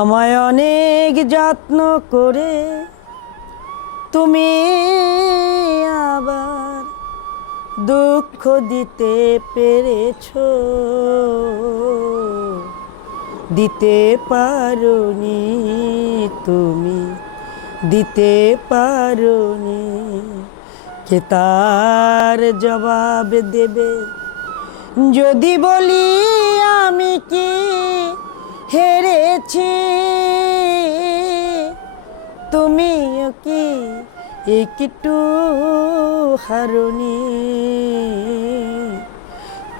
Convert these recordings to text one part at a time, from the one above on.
আমায় অনেক যত্ন করে তুমি আবার দুঃখ দিতে পেরেছো, দিতে পারোনি তুমি, দিতে পারোনি। কে তার জবাব দেবে যদি বলি আমি কি হেরেছি? তুমিও কি একটু হারোনি?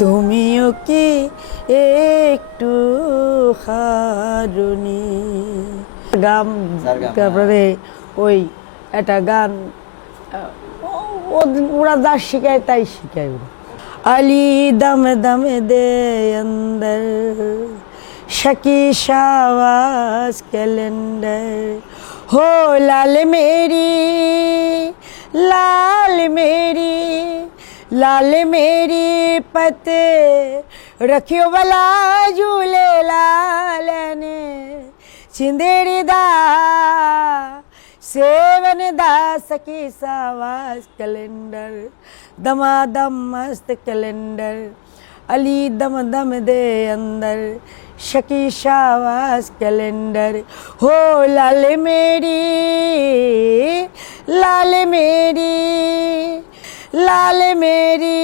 তুমিও কি একটু হারোনি? গান, তারপরে ওই একটা গান ওরা যা শিখায় তাই শিখায় ওরা। अली दम दम दे अंदर शकी शावास कैलेंडर हो लाल मेरी, लाल मेरी, लाल मेरी पते रखियो बला झूले लाल ने सिंदेरी दा सेवन दा सखी सावास कैलेंडर दमादम मस्त कैलेंडर अली दम दम दे अंदर शकी शावास कैलेंडर हो लाल मेरी, लाल मेरी, लाल मेरी।